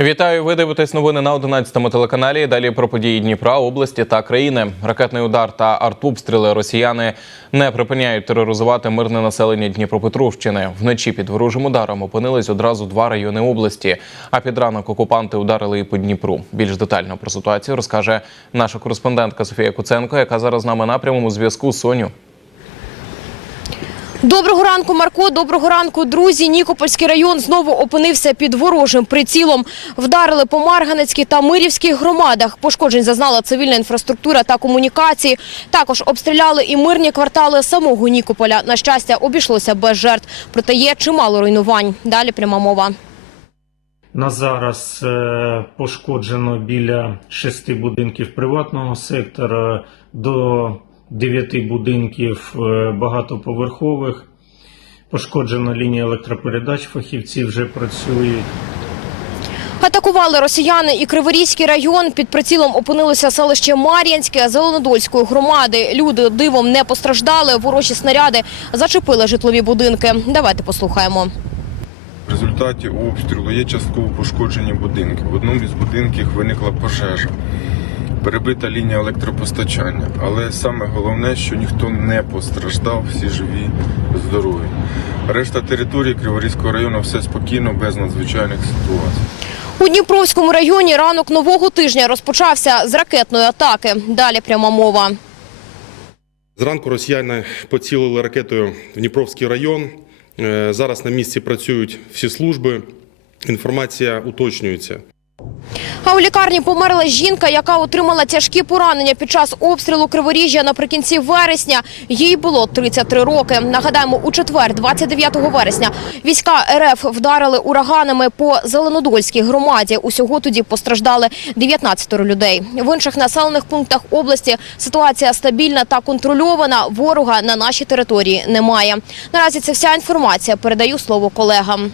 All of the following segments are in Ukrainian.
Вітаю. Ви дивитесь новини на 11 телеканалі. Далі про події Дніпра, області та країни. Ракетний удар та артобстріли росіяни не припиняють тероризувати мирне населення Дніпропетровщини. Вночі під ворожим ударом опинились одразу два райони області. А під ранок окупанти ударили і по Дніпру. Більш детально про ситуацію розкаже наша кореспондентка Софія Куценко, яка зараз з нами на прямому зв'язку. Соню. Доброго ранку, Марко. Доброго ранку, друзі. Нікопольський район знову опинився під ворожим прицілом. Вдарили по Марганецькій та Мирівській громадах. Пошкоджень зазнала цивільна інфраструктура та комунікації. Також обстріляли і мирні квартали самого Нікополя. На щастя, обійшлося без жертв. Проте є чимало руйнувань. Далі пряма мова. На зараз е, пошкоджено біля шести будинків приватного сектора, до дев'яти будинків е, багатоповерхових. Пошкоджена лінія електропередач, фахівці вже працюють. Атакували росіяни і Криворізький район. Під прицілом опинилося селище Мар'янське Зеленодольської громади. Люди дивом не постраждали. Ворожі снаряди зачепили житлові будинки. Давайте послухаємо. В результаті обстрілу є частково пошкоджені будинки. В одному із будинків виникла пожежа, перебита лінія електропостачання. Але саме головне, що ніхто не постраждав, всі живі, здорові. Решта території Криворізького району все спокійно, без надзвичайних ситуацій. У Дніпровському районі ранок нового тижня розпочався з ракетної атаки. Далі пряма мова. Зранку росіяни поцілили ракетою в Дніпровський район. Е, Зараз на місці працюють всі служби. Інформація уточнюється. А у лікарні померла жінка, яка отримала тяжкі поранення під час обстрілу Криворіжжя наприкінці вересня. Їй було 33 роки. Нагадаємо, у четвер, 29 вересня, війська РФ вдарили ураганами по Зеленодольській громаді. Усього тоді постраждали 19 людей. В інших населених пунктах області ситуація стабільна та контрольована. Ворога на нашій території немає. Наразі це вся інформація. Передаю слово колегам.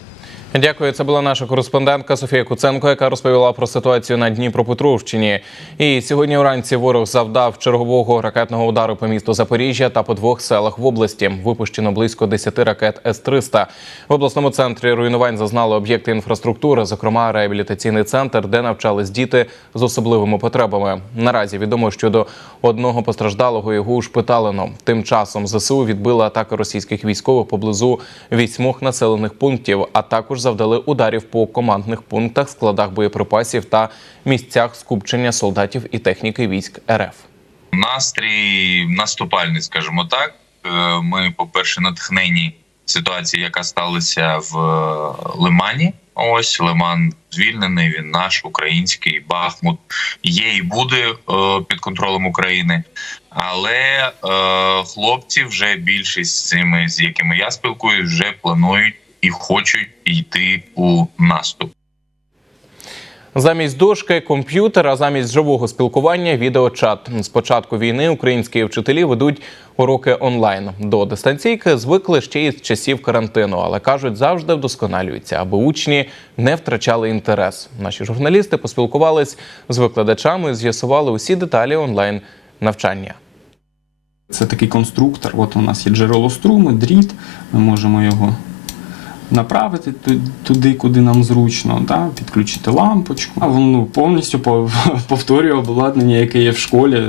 Дякую. Це була наша кореспондентка Софія Куценко, яка розповіла про ситуацію на Дніпропетровщині. І сьогодні вранці ворог завдав чергового ракетного удару по місту Запоріжжя та по двох селах в області. Випущено близько 10 ракет С-300. В обласному центрі руйнувань зазнали об'єкти інфраструктури, зокрема реабілітаційний центр, де навчались діти з особливими потребами. Наразі відомо, що до одного постраждалого його ушпиталено. Тим часом ЗСУ відбили атаки російських військових поблизу вісьмох населених пунктів, а також завдали ударів по командних пунктах, складах боєприпасів та місцях скупчення солдатів і техніки військ РФ. настрій наступальний, скажімо так. Е, Ми, по-перше, натхнені ситуації, яка сталася в е, Лимані. Ось Лиман звільнений. Він наш український Бахмут є і буде е, під контролем України. Але е, хлопці вже більшість з цими, з якими я спілкуюсь, вже планують і хочуть йти у наступ. Замість дошки, комп'ютера, замість живого спілкування, відеочат. З початку війни українські вчителі ведуть уроки онлайн. До дистанційки звикли ще із часів карантину, але кажуть, завжди вдосконалюються, аби учні не втрачали інтерес. Наші журналісти поспілкувались з викладачами, з'ясували усі деталі онлайн навчання. Це такий конструктор. От у нас є джерело струму, дріт. Ми можемо його направити туди, куди нам зручно, да? підключити лампочку. А воно повністю по- повторює обладнання, яке є в школі.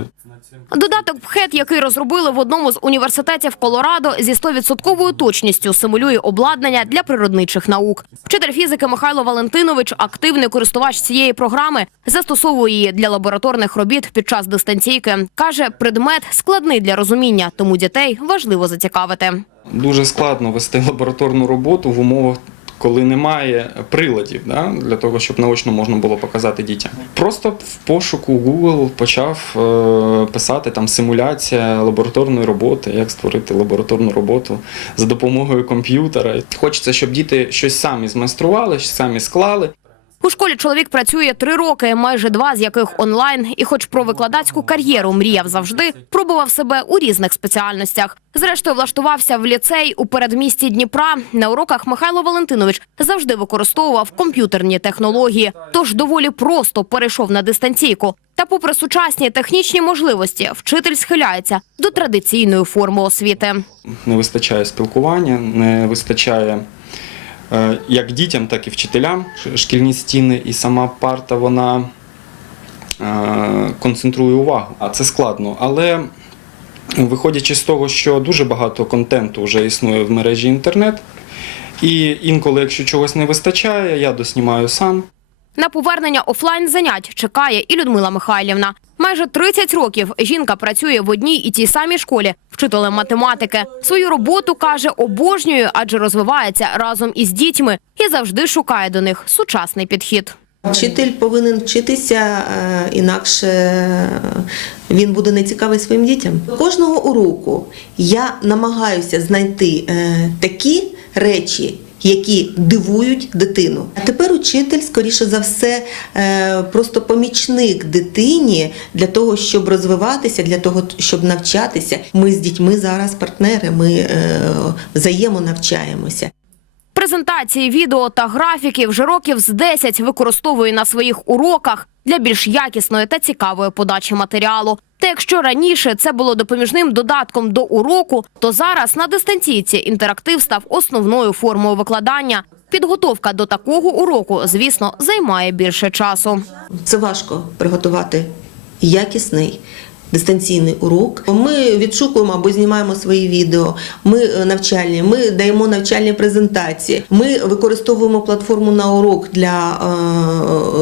Додаток ПХЕТ, який розробили в одному з університетів Колорадо, зі 100% точністю симулює обладнання для природничих наук. Вчитель фізики Михайло Валентинович, активний користувач цієї програми, застосовує її для лабораторних робіт під час дистанційки. каже, предмет складний для розуміння, тому дітей важливо зацікавити. Дуже складно вести лабораторну роботу в умовах. Коли немає приладів да, для того, щоб наочно можна було показати дітям. Просто в пошуку Google почав е, писати там симуляція лабораторної роботи, як створити лабораторну роботу за допомогою комп'ютера. Хочеться, щоб діти щось самі змайстрували, самі склали. У школі чоловік працює три роки, майже два з яких онлайн. І, хоч про викладацьку кар'єру мріяв завжди, пробував себе у різних спеціальностях. Зрештою, влаштувався в ліцей у передмісті Дніпра. На уроках Михайло Валентинович завжди використовував комп'ютерні технології, тож доволі просто перейшов на дистанційку. Та, попри сучасні технічні можливості, вчитель схиляється до традиційної форми освіти. Не вистачає спілкування, не вистачає як дітям, так і вчителям. Шкільні стіни і сама парта вона е, концентрує увагу. А це складно. Але виходячи з того, що дуже багато контенту вже існує в мережі інтернет, і інколи, якщо чогось не вистачає, я доснімаю сам. На повернення офлайн занять чекає і Людмила Михайлівна. Майже 30 років жінка працює в одній і тій самій школі вчителем математики. Свою роботу каже, обожнює, адже розвивається разом із дітьми і завжди шукає до них сучасний підхід. Вчитель повинен вчитися, е, інакше він буде нецікавий своїм дітям. Кожного уроку я намагаюся знайти е, такі речі. Які дивують дитину. А тепер учитель, скоріше за все, е, просто помічник дитині для того, щоб розвиватися, для того, щоб навчатися. Ми з дітьми зараз партнери, ми е, взаємонавчаємося. Презентації, відео та графіки вже років з 10 використовує на своїх уроках для більш якісної та цікавої подачі матеріалу. Та якщо раніше це було допоміжним додатком до уроку, то зараз на дистанційці інтерактив став основною формою викладання. Підготовка до такого уроку, звісно, займає більше часу. Це важко приготувати якісний дистанційний урок. Ми відшукуємо або знімаємо свої відео. Ми е, навчальні, ми даємо навчальні презентації. Ми використовуємо платформу на урок для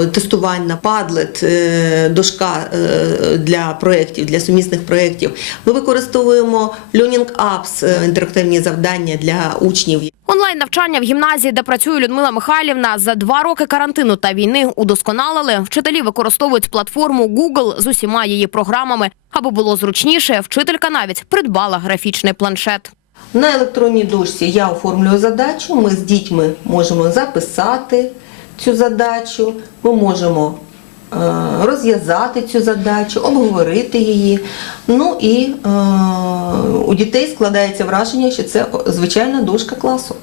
е, тестування, Padlet, е, дошка е, для проєктів, для сумісних проєктів. Ми використовуємо Learning Apps, е, інтерактивні завдання для учнів. Онлайн навчання в гімназії, де працює Людмила Михайлівна, за два роки карантину та війни удосконалили. Вчителі використовують платформу Google з усіма її програмами. Аби було зручніше, вчителька навіть придбала графічний планшет. На електронній дошці я оформлюю задачу. Ми з дітьми можемо записати цю задачу, ми можемо е, розв'язати цю задачу, обговорити її. Ну і е, у дітей складається враження, що це звичайна дошка класу.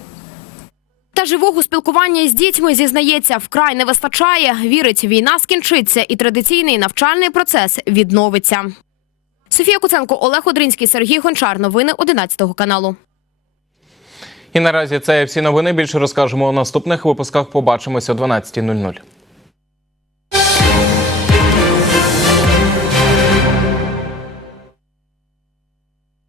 Та живого спілкування з дітьми зізнається, вкрай не вистачає. Вірить, війна скінчиться і традиційний навчальний процес відновиться. Софія Куценко, Олег Одринський, Сергій Гончар. Новини 11 каналу. І наразі це всі новини. Більше розкажемо у наступних випусках. Побачимося о 12.00.